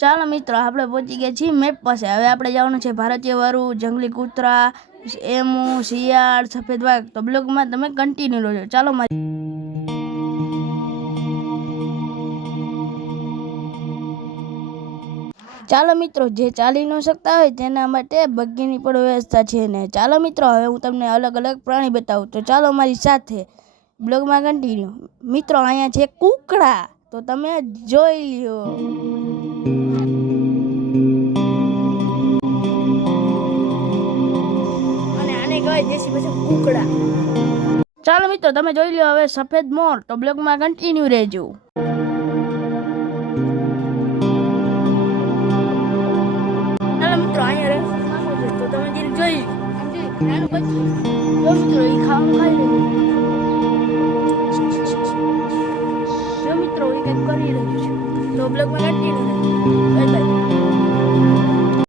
ચાલો મિત્રો, આપણે પહોંચી ગયા છીએ મેપ પાસે. હવે આપણે જવાનું છે ભારતીય વાળું, જંગલી કૂતરા, એમુ, શિયાળ, સફેદ વાઘ. તો બ્લોગમાં તમે કન્ટિન્યુ રહેજો. ચાલો મિત્રો, જે ચાલી ન શકતા હોય તેના માટે બગ્ગીની પણ વ્યવસ્થા છે ને. ચાલો મિત્રો, હવે હું તમને અલગ અલગ પ્રાણી બતાવું. તો ચાલો મારી સાથે બ્લોગમાં કન્ટિન્યુ. મિત્રો, અહીંયા છે કૂકડા, તો તમે જોઈ લ્યો. અને આને કહેવાય દેશી ભાષામાં કૂકડા. ચાલો મિત્રો, તમે જોઈ લ્યો હવે સફેદ મોર. તો બ્લોગમાં કન્ટિન્યુ રહેજો. ચાલો મિત્રો, અહીંયા તો તમે જે જોઈ નાનું બચ્ચું જો મિત્રો, એ ખાવાનું ખાઈ રહ્યું. જો મિત્રો, એ કંઈક કરી રહ્યું છે. તો બ્લોગમાં કન્ટિન્યુ રહેજો.